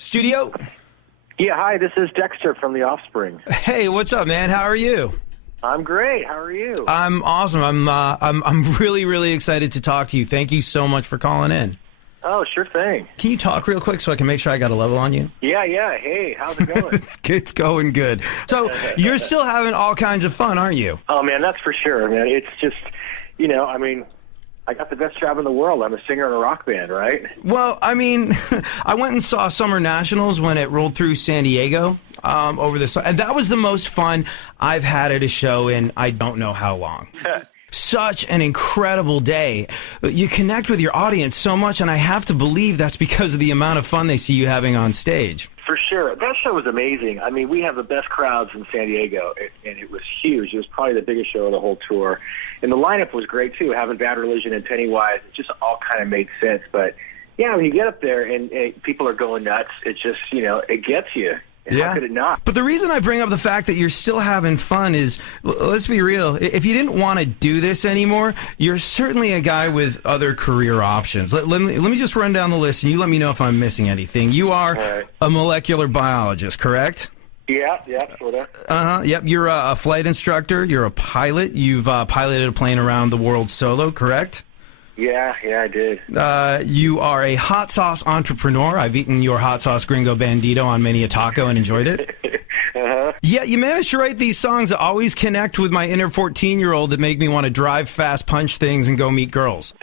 Studio? Yeah, hi, this is Dexter from The Offspring. Hey, what's up, man? How are you? I'm great. How are you? I'm awesome. I'm really, really excited to talk to you. Thank you so much for calling in. Oh, sure thing. Can you talk real quick so I can make sure I got a level on you? Yeah. Hey, how's it going? It's going good. So you're still having all kinds of fun, aren't you? Oh, man, that's for sure, man. It's just, I got the best job in the world. I'm a singer in a rock band, right? Well, I went and saw Summer Nationals when it rolled through San Diego over the and that was the most fun I've had at a show in I don't know how long. Such an incredible day. You connect with your audience so much, and I have to believe that's because of the amount of fun they see you having on stage. For sure. That show was amazing. I mean, we have the best crowds in San Diego, and it was huge. It was probably the biggest show of the whole tour. And the lineup was great, too, having Bad Religion and Pennywise. It just all kind of made sense. But, yeah, when you get up there and people are going nuts, it just, it gets you. And yeah. How could it not? But the reason I bring up the fact that you're still having fun is, let's be real, if you didn't want to do this anymore, you're certainly a guy with other career options. Let me just run down the list, and you let me know if I'm missing anything. You are a molecular biologist, correct? Yeah, sort of. Yep, you're a flight instructor. You're a pilot. You've piloted a plane around the world solo, correct? Yeah, I did. You are a hot sauce entrepreneur. I've eaten your hot sauce gringo bandito on many a taco and enjoyed it. Yeah, you managed to write these songs that always connect with my inner 14-year-old that make me want to drive fast, punch things, and go meet girls.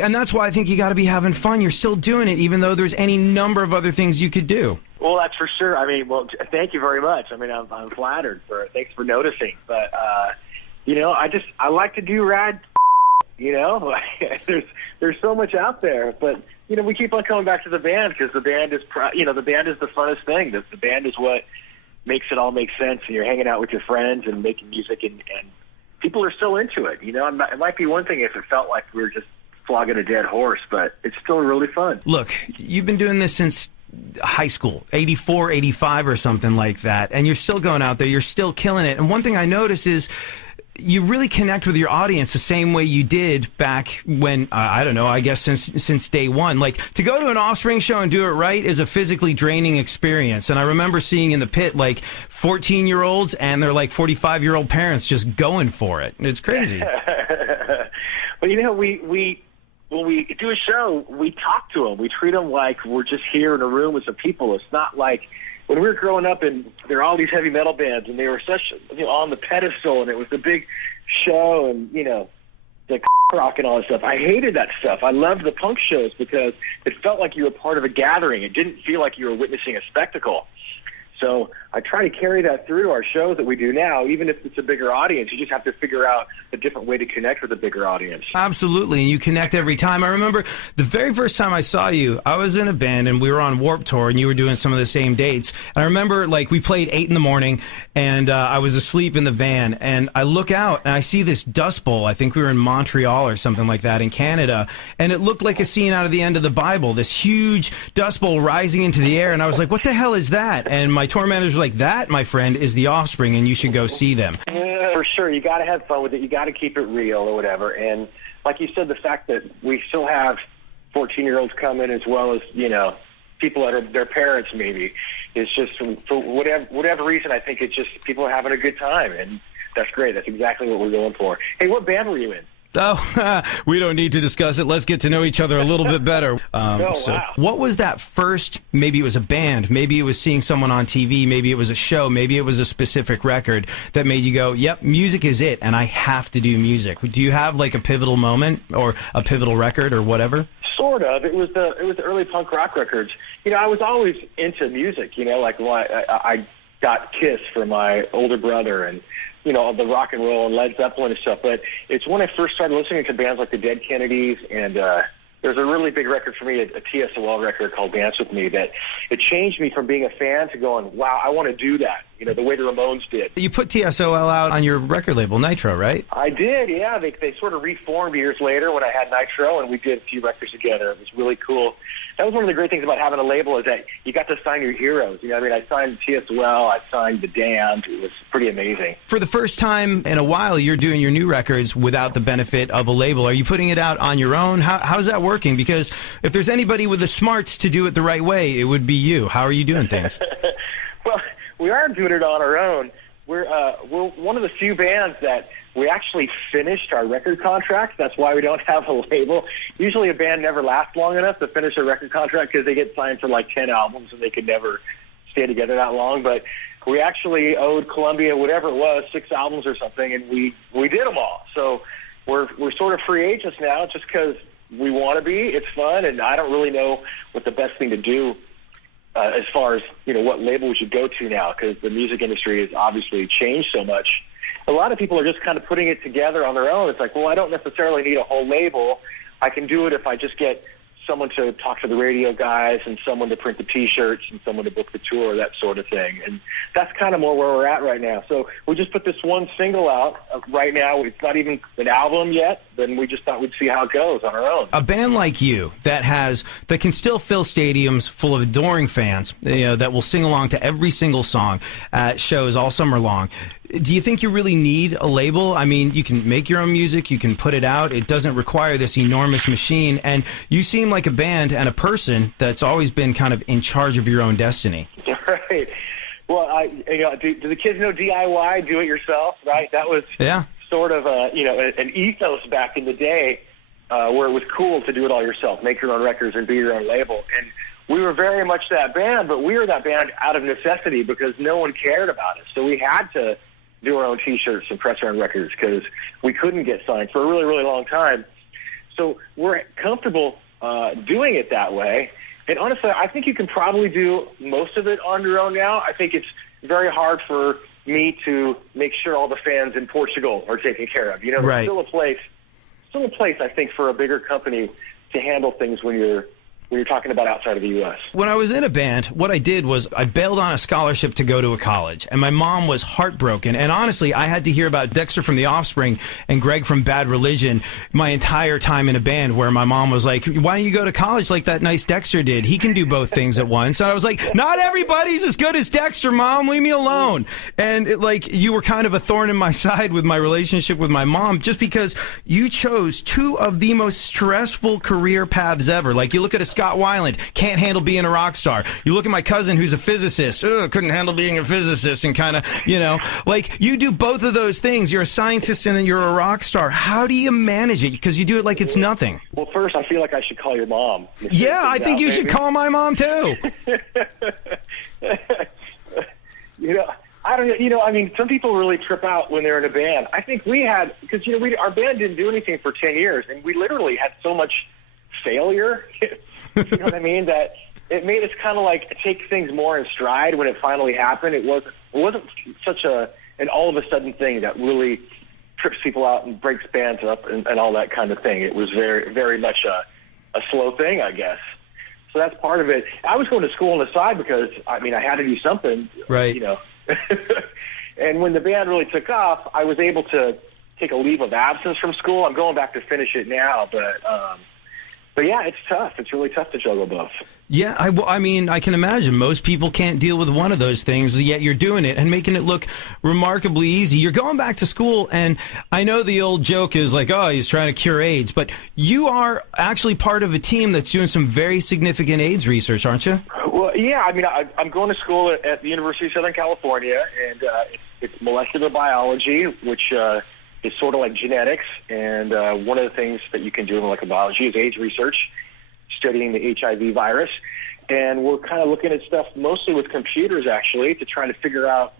And that's why I think you got to be having fun. You're still doing it, even though there's any number of other things you could do. Well, that's for sure. Thank you very much. I'm flattered. Thanks for noticing. But, I like to do rad. There's so much out there, but we keep on coming back to the band because the band is the band is the funnest thing. The band is what makes it all make sense, and you're hanging out with your friends and making music, and people are still into it. It might be one thing if it felt like we were just flogging a dead horse, but it's still really fun. Look, you've been doing this since high school, 84, 85 or something like that, and you're still going out there, you're still killing it. And one thing I notice is you really connect with your audience the same way you did back when, I don't know, I guess since day one. Like, to go to an Offspring show and do it right is a physically draining experience. And I remember seeing in the pit, 14-year-olds and their, 45-year-old parents just going for it. It's crazy. But, when we do a show, we talk to them. We treat them like we're just here in a room with some people. It's not like when we were growing up and there were all these heavy metal bands and they were such on the pedestal and it was the big show and the rock and all that stuff. I hated that stuff. I loved the punk shows because it felt like you were part of a gathering. It didn't feel like you were witnessing a spectacle. So I try to carry that through to our shows that we do now. Even if it's a bigger audience, you just have to figure out a different way to connect with a bigger audience. Absolutely, and you connect every time. I remember the very first time I saw you, I was in a band, and we were on Warped Tour, and you were doing some of the same dates. And I remember, we played 8 in the morning, and I was asleep in the van, and I look out, and I see this dust bowl. I think we were in Montreal or something like that in Canada, and it looked like a scene out of the end of the Bible, this huge dust bowl rising into the air, and I was like, what the hell is that? And my tour manager was like, that, my friend, is the Offspring, and you should go see them. For sure. You got to have fun with it. You got to keep it real or whatever. And like you said, the fact that we still have 14-year-olds come in as well as, people that are their parents maybe, is just, for whatever reason, I think it's just people are having a good time. And that's great. That's exactly what we're going for. Hey, what band were you in? Oh, we don't need to discuss it. Let's get to know each other a little bit better. Wow. What was that first, maybe it was a band, maybe it was seeing someone on TV, maybe it was a show, maybe it was a specific record that made you go, yep, music is it, and I have to do music. Do you have a pivotal moment or a pivotal record or whatever? Sort of. It was the early punk rock records. I was always into music, I got Kiss for my older brother and the rock and roll and Led Zeppelin and stuff. But it's when I first started listening to bands like the Dead Kennedys, and there's a really big record for me, a TSOL record called Dance With Me, that it changed me from being a fan to going, wow, I want to do that, the way the Ramones did. You put TSOL out on your record label, Nitro, right? I did, yeah. They sort of reformed years later when I had Nitro, and we did a few records together. It was really cool. was one of the great things about having a label, is that you got to sign your heroes. You know, I mean, I signed TSOL, I signed The Damned. It was pretty amazing. For the first time in a while, you're doing your new records without the benefit of a label. Are you putting it out on your own? How's that working? Because if there's anybody with the smarts to do it the right way, it would be you. How are you doing things? Well, we are doing it on our own. We're one of the few bands that we actually finished our record contract. That's why we don't have a label. Usually a band never lasts long enough to finish a record contract because they get signed for like 10 albums and they could never stay together that long. But we actually owed Columbia, whatever it was, 6 albums or something, and we did them all. So we're sort of free agents now just because we want to be. It's fun, and I don't really know what the best thing to do as far as, you know, what label we should go to now, because the music industry has obviously changed so much. A lot of people are just kind of putting it together on their own. It's like, well, I don't necessarily need a whole label. I can do it if I just get someone to talk to the radio guys and someone to print the T-shirts and someone to book the tour, that sort of thing. And that's kind of more where we're at right now. So we just put this one single out right now. It's not even an album yet. Then we just thought we'd see how it goes on our own. A band like you that can still fill stadiums full of adoring fans, you know, that will sing along to every single song at shows all summer long. Do you think you really need a label? I mean, you can make your own music, you can put it out. It doesn't require this enormous machine. And you seem like a band and a person that's always been kind of in charge of your own destiny. Right. Well, do the kids know DIY, do it yourself, right? That was sort of an ethos back in the day where it was cool to do it all yourself, make your own records and be your own label. And we were very much that band, but we were that band out of necessity because no one cared about us. So we had to do our own T-shirts and press our own records because we couldn't get signed for a really, really long time. So we're comfortable doing it that way. And honestly, I think you can probably do most of it on your own now. I think it's very hard for me to make sure all the fans in Portugal are taken care of. You know, right. There's still a place, I think, for a bigger company to handle things when you're talking about outside of the U.S. When I was in a band, what I did was I bailed on a scholarship to go to a college, and my mom was heartbroken. And honestly, I had to hear about Dexter from The Offspring and Greg from Bad Religion my entire time in a band, where my mom was like, why don't you go to college like that nice Dexter did? He can do both things at once. And I was like, not everybody's as good as Dexter, Mom. Leave me alone. And you were kind of a thorn in my side with my relationship with my mom, just because you chose two of the most stressful career paths ever. Like, you look at a Scott Weiland, can't handle being a rock star. You look at my cousin who's a physicist, couldn't handle being a physicist, and kind of, you do both of those things. You're a scientist and you're a rock star. How do you manage it? Because you do it like it's nothing. Well, first, I feel like I should call your mom. Yeah, I think you should call my mom too. I don't know. I mean, some people really trip out when they're in a band. I think we had, because, our band didn't do anything for 10 years, and we literally had so much failure, you know what I mean, that it made us kind of like take things more in stride when it finally happened. It wasn't such an all of a sudden thing that really trips people out and breaks bands up and all that kind of thing. It was very, very much a slow thing, I guess. So that's part of it. I was going to school on the side because, I had to do something, right? And when the band really took off, I was able to take a leave of absence from school. I'm going back to finish it now, but yeah, it's tough. It's really tough to juggle both. Yeah, I can imagine most people can't deal with one of those things, yet you're doing it and making it look remarkably easy. You're going back to school, and I know the old joke is like, oh, he's trying to cure AIDS, but you are actually part of a team that's doing some very significant AIDS research, aren't you? Well, yeah, I'm going to school at the University of Southern California, and it's molecular biology, which is sort of like genetics, and one of the things that you can do in molecular biology is AIDS research, studying the HIV virus. And we're kind of looking at stuff mostly with computers, actually, to try to figure out,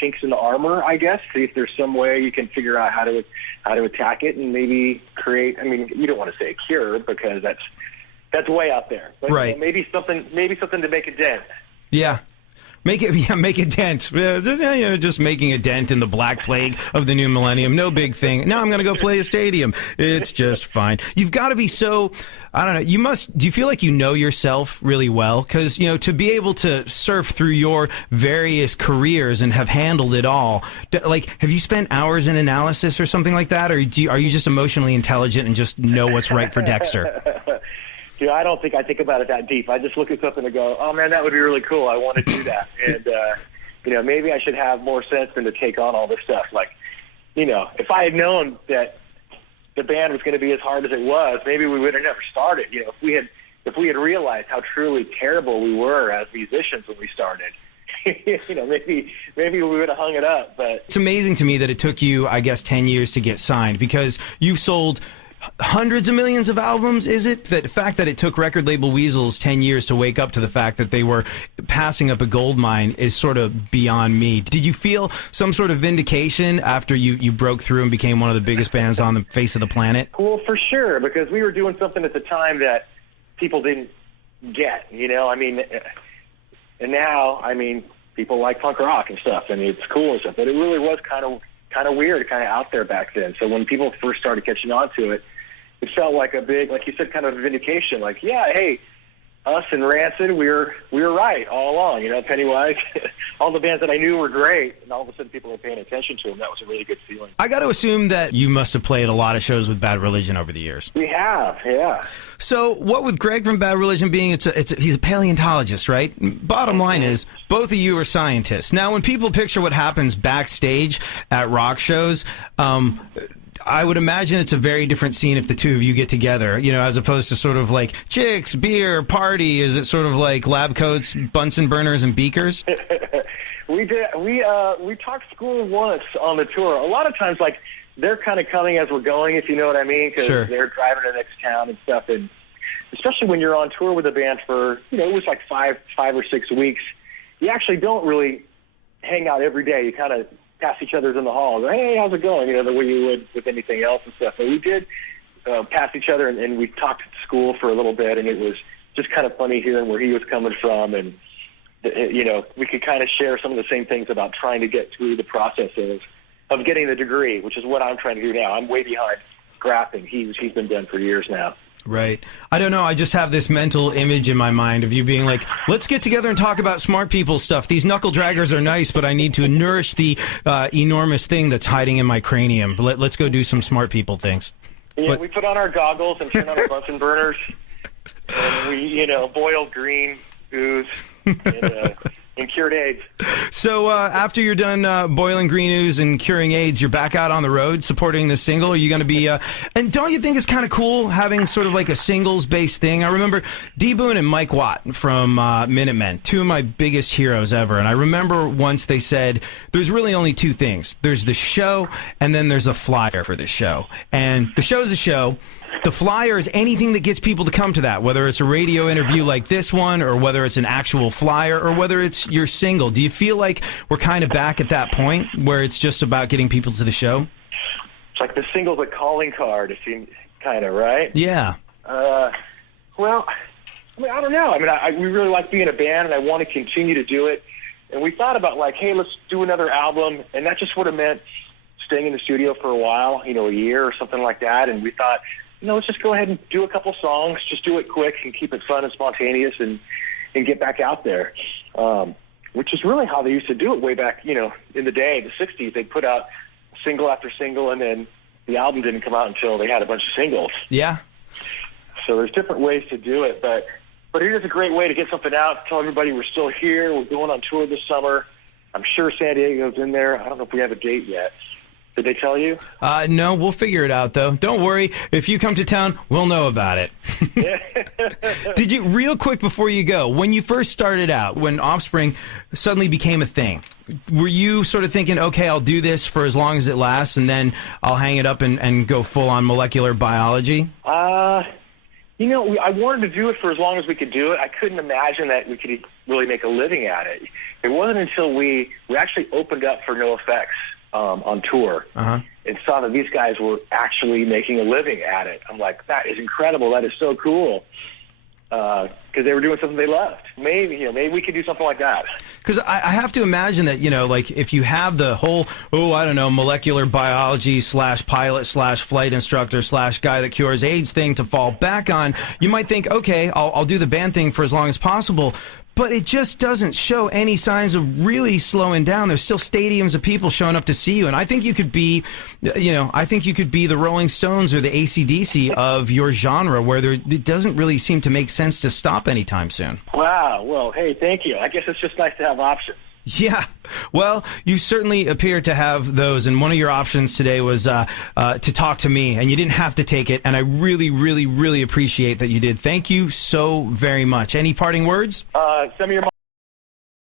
chinks in the armor, I guess, see if there's some way you can figure out how to attack it and maybe create, you don't want to say a cure because that's way out there. But right. Maybe something to make a dent. Yeah. Make a dent. Just making a dent in the Black Plague of the new millennium. No big thing. Now I'm going to go play a stadium. It's just fine. You've got to be so, I don't know, do you feel like you know yourself really well? Because, to be able to surf through your various careers and have handled it all, have you spent hours in analysis or something like that? Or are you just emotionally intelligent and just know what's right for Dexter? Dude, I don't think I think about it that deep. I just look at something and go, oh, man, that would be really cool. I want to do that. And, maybe I should have more sense than to take on all this stuff. Like, if I had known that the band was going to be as hard as it was, maybe we would have never started. If we had realized how truly terrible we were as musicians when we started, maybe we would have hung it up. But it's amazing to me that it took you, I guess, 10 years to get signed, because you've sold hundreds of millions of albums. Is it the fact that it took record label weasels 10 years to wake up to the fact that they were passing up a gold mine is sort of beyond me. Did you feel some sort of vindication after you broke through and became one of the biggest bands on the face of the planet? Well, for sure, because we were doing something at the time that people didn't get, and now, people like punk rock and stuff, and it's cool and stuff, but it really was kind of weird, kind of out there back then. So when people first started catching on to it, it felt like a big, like you said, kind of a vindication. Like, yeah, hey, us and Rancid, we were right all along. Pennywise, all the bands that I knew were great, and all of a sudden people were paying attention to them. That was a really good feeling. I got to assume that you must have played a lot of shows with Bad Religion over the years. We have, yeah. So what with Greg from Bad Religion being, he's a paleontologist, right? Bottom line is, both of you are scientists. Now, when people picture what happens backstage at rock shows, I would imagine it's a very different scene if the two of you get together, as opposed to sort of like chicks, beer, party. Is it sort of like lab coats, Bunsen burners, and beakers? We did. We talked school once on the tour. A lot of times, like, they're kind of coming as we're going, if you know what I mean, because Sure. They're driving to the next town and stuff. And especially when you're on tour with a band for, it was like 5 or 6 weeks, you actually don't really hang out every day. You kind of pass each other's in the hall. Go, hey, how's it going? The way you would with anything else and stuff. But we did pass each other, and we talked at school for a little bit, and it was just kind of funny hearing where he was coming from, and we could kind of share some of the same things about trying to get through the process of getting the degree, which is what I'm trying to do now. I'm way behind graphing. He's been done for years now. Right. I don't know. I just have this mental image in my mind of you being like, let's get together and talk about smart people stuff. These knuckle draggers are nice, but I need to nourish the enormous thing that's hiding in my cranium. Let's go do some smart people things. Yeah, we put on our goggles and turn on our Bunsen burners, and we, boil green ooze and cured AIDS. So after you're done boiling green ooze and curing AIDS, you're back out on the road supporting this single. Are you going to be... and don't you think it's kind of cool having sort of like a singles-based thing? I remember D. Boone and Mike Watt from Minutemen, two of my biggest heroes ever. And I remember once they said, there's really only two things. There's the show, and then there's a flyer for the show. And the show's a show. The flyer is anything that gets people to come to that, whether it's a radio interview like this one, or whether it's an actual flyer, or whether it's your single. Do you feel like we're kind of back at that point where it's just about getting people to the show? It's like the single's a calling card, if you kind of, right? Yeah. Well, I don't know. We really like being a band, and I want to continue to do it. And we thought about, like, hey, let's do another album, and that just would have meant staying in the studio for a while, a year or something like that. And we thought, let's just go ahead and do a couple songs, just do it quick and keep it fun and spontaneous and get back out there, which is really how they used to do it way back, in the day, the 60s. They'd put out single after single, and then the album didn't come out until they had a bunch of singles. Yeah. So there's different ways to do it, but it is a great way to get something out, tell everybody we're still here, we're going on tour this summer. I'm sure San Diego's in there. I don't know if we have a date yet. Did they tell you? No, we'll figure it out, though. Don't worry. If you come to town, we'll know about it. Did you, real quick before you go, when you first started out, when Offspring suddenly became a thing, were you sort of thinking, okay, I'll do this for as long as it lasts, and then I'll hang it up and go full-on molecular biology? I wanted to do it for as long as we could do it. I couldn't imagine that we could really make a living at it. It wasn't until we actually opened up for NoFX on tour and saw that these guys were actually making a living at it. I'm like, that is incredible. That is so cool. Because because they were doing something they loved. Maybe we could do something like that. Because I have to imagine that, like if you have the whole, molecular biology / pilot / flight instructor / guy that cures AIDS thing to fall back on, you might think, okay, I'll do the band thing for as long as possible. But it just doesn't show any signs of really slowing down. There's still stadiums of people showing up to see you. And I think you could be, the Rolling Stones or the AC/DC of your genre, where it doesn't really seem to make sense to stop anytime soon. Wow. Well, hey, thank you. I guess it's just nice to have options. Yeah, well, you certainly appear to have those, and one of your options today was to talk to me, and you didn't have to take it, and I really, really, really appreciate that you did. Thank you so very much. Any parting words? Send me your